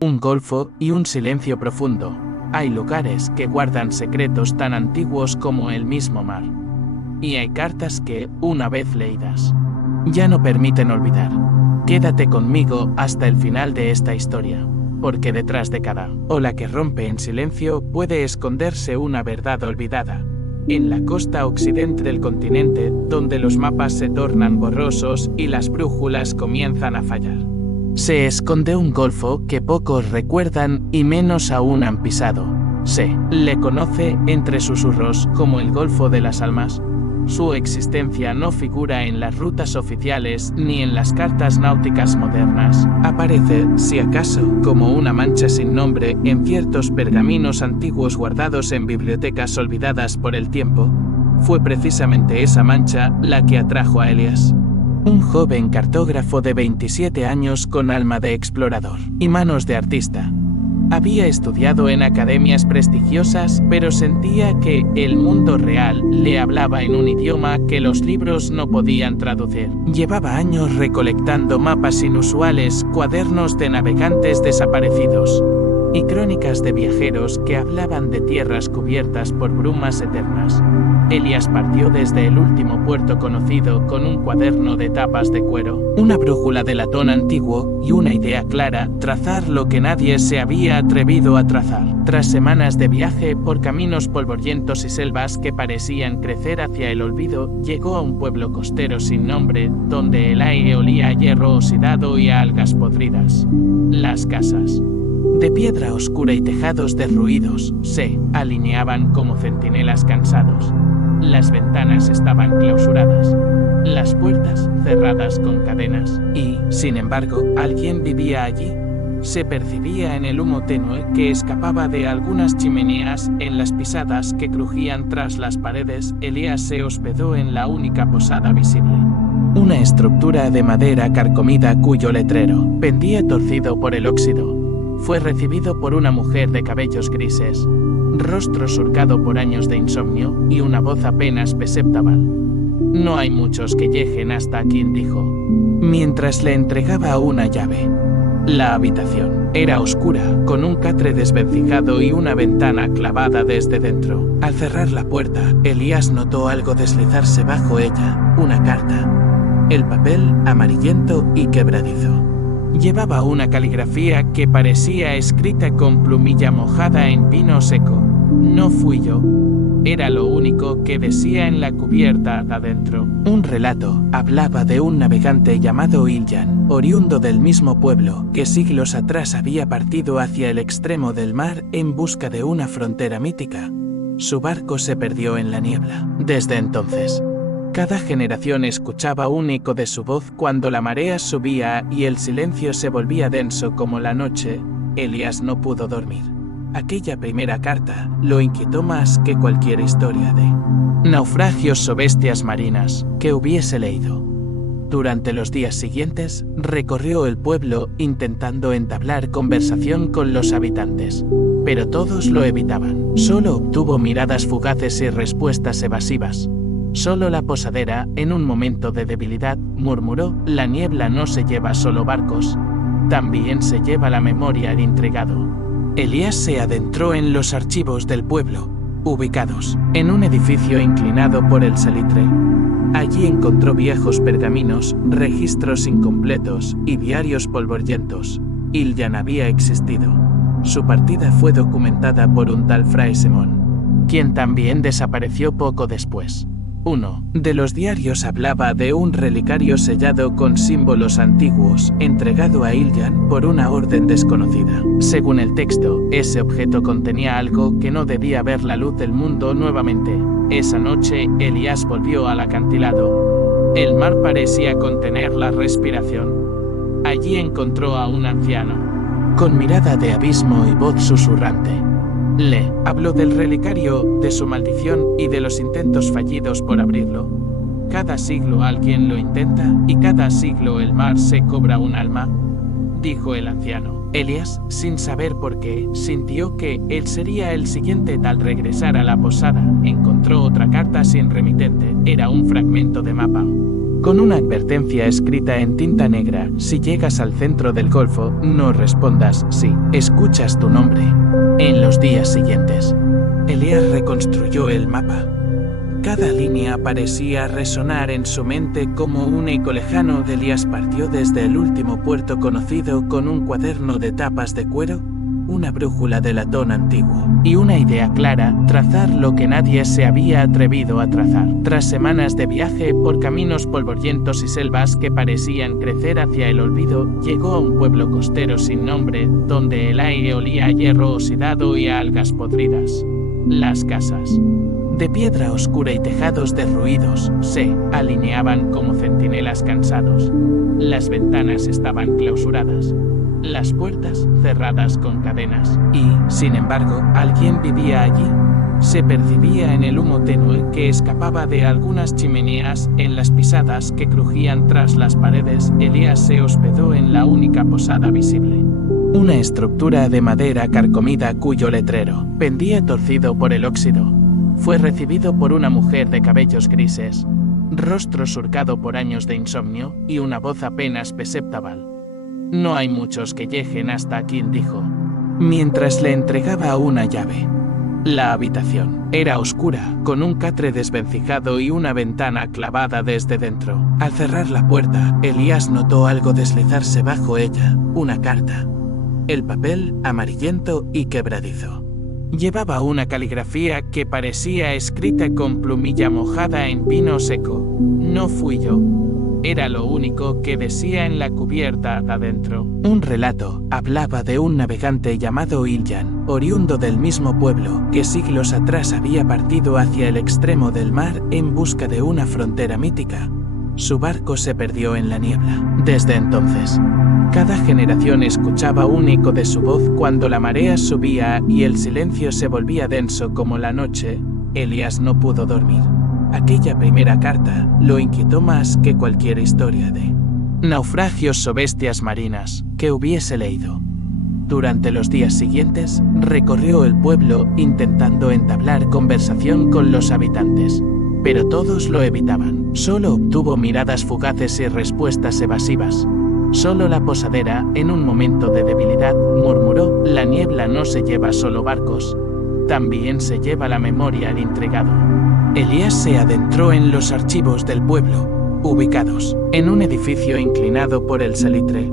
un golfo y un silencio profundo. Hay lugares que guardan secretos tan antiguos como el mismo mar. Y hay cartas que, una vez leídas, ya no permiten olvidar. Quédate conmigo hasta el final de esta historia, porque detrás de cada ola que rompe en silencio puede esconderse una verdad olvidada. En la costa occidente del continente, donde los mapas se tornan borrosos y las brújulas comienzan a fallar, se esconde un golfo que pocos recuerdan y menos aún han pisado. Se le conoce entre susurros como el Golfo de las Almas. Su existencia no figura en las rutas oficiales ni en las cartas náuticas modernas. Aparece, si acaso, como una mancha sin nombre en ciertos pergaminos antiguos guardados en bibliotecas olvidadas por el tiempo. Fue precisamente esa mancha la que atrajo a Elías, un joven cartógrafo de 27 años con alma de explorador y manos de artista. Había estudiado en academias prestigiosas, pero sentía que el mundo real le hablaba en un idioma que los libros no podían traducir. Llevaba años recolectando mapas inusuales, cuadernos de navegantes desaparecidos y crónicas de viajeros que hablaban de tierras cubiertas por brumas eternas. Elías partió desde el último puerto conocido con un cuaderno de tapas de cuero, una brújula de latón antiguo y una idea clara: trazar lo que nadie se había atrevido a trazar. Tras semanas de viaje por caminos polvorientos y selvas que parecían crecer hacia el olvido, llegó a un pueblo costero sin nombre, donde el aire olía a hierro oxidado y a algas podridas. Las casas, de piedra oscura y tejados derruidos, se alineaban como centinelas cansados. Las ventanas estaban clausuradas, las puertas cerradas con cadenas, y, sin embargo, alguien vivía allí. Se percibía en el humo tenue que escapaba de algunas chimeneas, en las pisadas que crujían tras las paredes. Elías se hospedó en la única posada visible, una estructura de madera carcomida cuyo letrero pendía torcido por el óxido. Fue recibido por una mujer de cabellos grises, rostro surcado por años de insomnio y una voz apenas perceptible. No hay muchos que lleguen hasta aquí, dijo, mientras le entregaba una llave. La habitación era oscura, con un catre desvencijado y una ventana clavada desde dentro. Al cerrar la puerta, Elías notó algo deslizarse bajo ella, una carta. El papel amarillento y quebradizo llevaba una caligrafía que parecía escrita con plumilla mojada en pino seco. No fui yo. Era lo único que decía en la cubierta adentro. Un relato hablaba de un navegante llamado Iljan, oriundo del mismo pueblo, que siglos atrás había partido hacia el extremo del mar en busca de una frontera mítica. Su barco se perdió en la niebla. Desde entonces, cada generación escuchaba un eco de su voz cuando la marea subía y el silencio se volvía denso como la noche. Elías no pudo dormir. Aquella primera carta lo inquietó más que cualquier historia de naufragios o bestias marinas que hubiese leído. Durante los días siguientes, recorrió el pueblo intentando entablar conversación con los habitantes, pero todos lo evitaban. Solo obtuvo miradas fugaces y respuestas evasivas. Solo la posadera, en un momento de debilidad, murmuró: la niebla no se lleva solo barcos, también se lleva la memoria del intrigado. Elías se adentró en los archivos del pueblo, ubicados en un edificio inclinado por el salitre. Allí encontró viejos pergaminos, registros incompletos y diarios polvorientos. Iljan había existido. Su partida fue documentada por un tal Fray Simón, quien también desapareció poco después. Uno de los diarios hablaba de un relicario sellado con símbolos antiguos, entregado a Iljan por una orden desconocida. Según el texto, ese objeto contenía algo que no debía ver la luz del mundo nuevamente. Esa noche, Elías volvió al acantilado. El mar parecía contener la respiración. Allí encontró a un anciano, con mirada de abismo y voz susurrante. Le habló del relicario, de su maldición y de los intentos fallidos por abrirlo. Cada siglo alguien lo intenta y cada siglo el mar se cobra un alma, dijo el anciano. Elías, sin saber por qué, sintió que él sería el siguiente. Al regresar a la posada, encontró otra carta sin remitente. Era un fragmento de mapa. con una advertencia escrita en tinta negra: si llegas al centro del golfo, no respondas si escuchas tu nombre. En los días siguientes, Elías reconstruyó el mapa. Cada línea parecía resonar en su mente como un eco lejano. Elías partió desde el último puerto conocido con un cuaderno de tapas de cuero, una brújula de latón antiguo y una idea clara: trazar lo que nadie se había atrevido a trazar. Tras semanas de viaje por caminos polvorientos y selvas que parecían crecer hacia el olvido, llegó a un pueblo costero sin nombre, donde el aire olía a hierro oxidado y a algas podridas. Las casas, de piedra oscura y tejados derruidos, se alineaban como centinelas cansados. Las ventanas estaban clausuradas, las puertas cerradas con cadenas. Y, sin embargo, alguien vivía allí. Se percibía en el humo tenue que escapaba de algunas chimeneas, en las pisadas que crujían tras las paredes. Elías se hospedó en la única posada visible, una estructura de madera carcomida cuyo letrero pendía torcido por el óxido. Fue recibido por una mujer de cabellos grises, rostro surcado por años de insomnio y una voz apenas perceptible. No hay muchos que lleguen hasta aquí, dijo, mientras le entregaba una llave. La habitación era oscura, con un catre desvencijado y una ventana clavada desde dentro. Al cerrar la puerta, Elías notó algo deslizarse bajo ella: una carta. El papel amarillento y quebradizo llevaba una caligrafía que parecía escrita con plumilla mojada en pino seco. No fui yo. Era lo único que decía en la cubierta adentro. Un relato hablaba de un navegante llamado Iljan, oriundo del mismo pueblo, que siglos atrás había partido hacia el extremo del mar en busca de una frontera mítica. Su barco se perdió en la niebla. Desde entonces, cada generación escuchaba un eco de su voz cuando la marea subía y el silencio se volvía denso como la noche. Elías no pudo dormir. Aquella primera carta lo inquietó más que cualquier historia de naufragios o bestias marinas que hubiese leído. Durante los días siguientes, recorrió el pueblo intentando entablar conversación con los habitantes, pero todos lo evitaban. Solo obtuvo miradas fugaces y respuestas evasivas. Solo la posadera, en un momento de debilidad, murmuró: la niebla no se lleva solo barcos, también se lleva la memoria al intrigado. Elías se adentró en los archivos del pueblo, ubicados en un edificio inclinado por el salitre.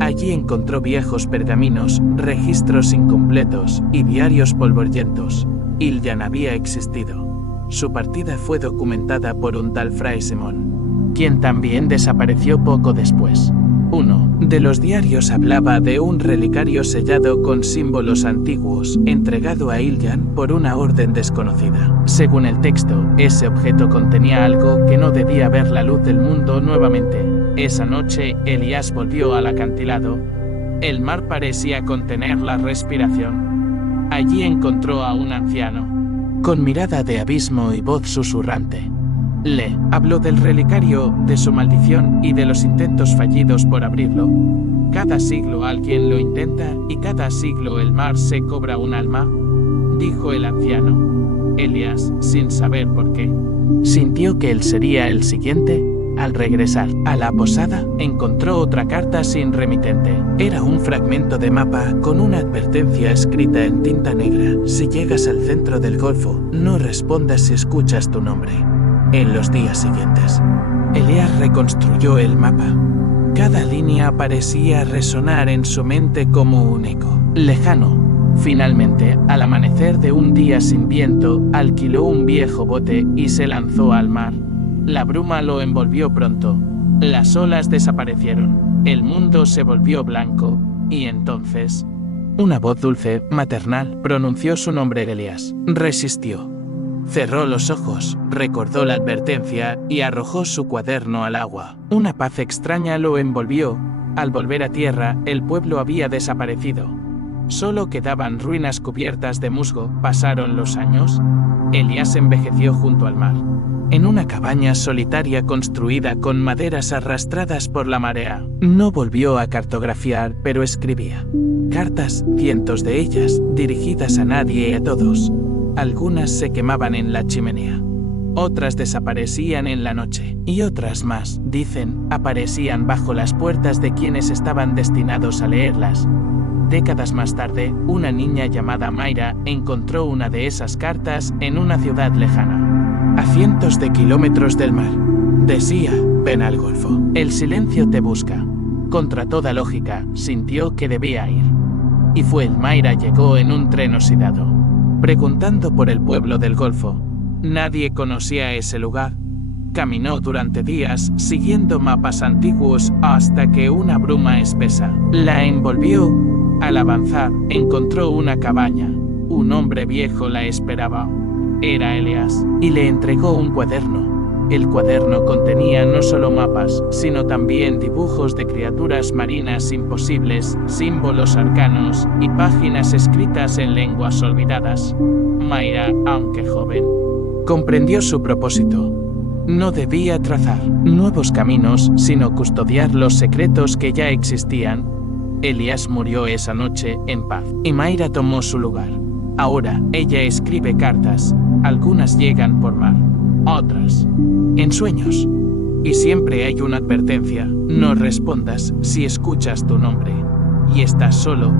Allí encontró viejos pergaminos, registros incompletos y diarios polvorientos. Iljan había existido. Su partida fue documentada por un tal Fray Simón, quien también desapareció poco después. Uno de los diarios hablaba de un relicario sellado con símbolos antiguos, entregado a Iljan por una orden desconocida. Según el texto, ese objeto contenía algo que no debía ver la luz del mundo nuevamente. Esa noche, Elías volvió al acantilado. El mar parecía contener la respiración. Allí encontró a un anciano, con mirada de abismo y voz susurrante. Le habló del relicario, de su maldición y de los intentos fallidos por abrirlo. Cada siglo alguien lo intenta y cada siglo el mar se cobra un alma, dijo el anciano. Elías, sin saber por qué, sintió que él sería el siguiente. Al regresar a la posada, encontró otra carta sin remitente. Era un fragmento de mapa con una advertencia escrita en tinta negra: si llegas al centro del golfo, no respondas si escuchas tu nombre. En los días siguientes, Elías reconstruyó el mapa. Cada línea parecía resonar en su mente como un eco lejano. Finalmente, al amanecer de un día sin viento, alquiló un viejo bote y se lanzó al mar. La bruma lo envolvió pronto. Las olas desaparecieron. El mundo se volvió blanco. Y entonces, una voz dulce, maternal, pronunció su nombre. Elías resistió. Cerró los ojos, recordó la advertencia y arrojó su cuaderno al agua. Una paz extraña lo envolvió. Al volver a tierra, el pueblo había desaparecido. Solo quedaban ruinas cubiertas de musgo. Pasaron los años. Elías envejeció junto al mar, en una cabaña solitaria construida con maderas arrastradas por la marea. No volvió a cartografiar, pero escribía cartas, cientos de ellas, dirigidas a nadie y a todos. Algunas se quemaban en la chimenea. Otras desaparecían en la noche, y otras más, dicen, aparecían bajo las puertas de quienes estaban destinados a leerlas. Décadas más tarde, una niña llamada Mayra encontró una de esas cartas en una ciudad lejana, a cientos de kilómetros del mar. Decía, ven al Golfo. El silencio te busca. Contra toda lógica, sintió que debía ir. Y fue. Mayra llegó en un tren oxidado, preguntando por el pueblo del Golfo. Nadie conocía ese lugar. Caminó durante días, siguiendo mapas antiguos, hasta que una bruma espesa la envolvió. Al avanzar, encontró una cabaña. Un hombre viejo la esperaba. Era Elias, y le entregó un cuaderno. El cuaderno contenía no solo mapas, sino también dibujos de criaturas marinas imposibles, símbolos arcanos y páginas escritas en lenguas olvidadas. Mayra, aunque joven, comprendió su propósito. No debía trazar nuevos caminos, sino custodiar los secretos que ya existían. Elias murió esa noche en paz, y Mayra tomó su lugar. Ahora, ella escribe cartas. Algunas llegan por mar, otras en sueños. Y siempre hay una advertencia: no respondas si escuchas tu nombre y estás solo.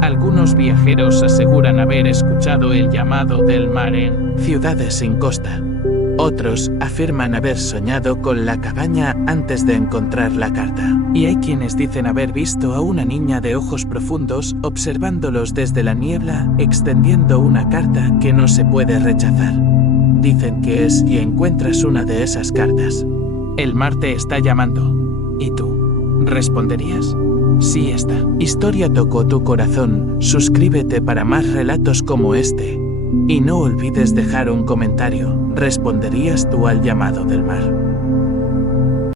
Algunos viajeros aseguran haber escuchado el llamado del mar en ciudades sin costa. Otros afirman haber soñado con la cabaña antes de encontrar la carta. Y hay quienes dicen haber visto a una niña de ojos profundos observándolos desde la niebla, extendiendo una carta que no se puede rechazar. Dicen que es si encuentras una de esas cartas, el mar te está llamando. ¿Y tú? ¿Responderías? Sí, esta historia tocó tu corazón. Suscríbete para más relatos como este. Y no olvides dejar un comentario. ¿Responderías tú al llamado del mar?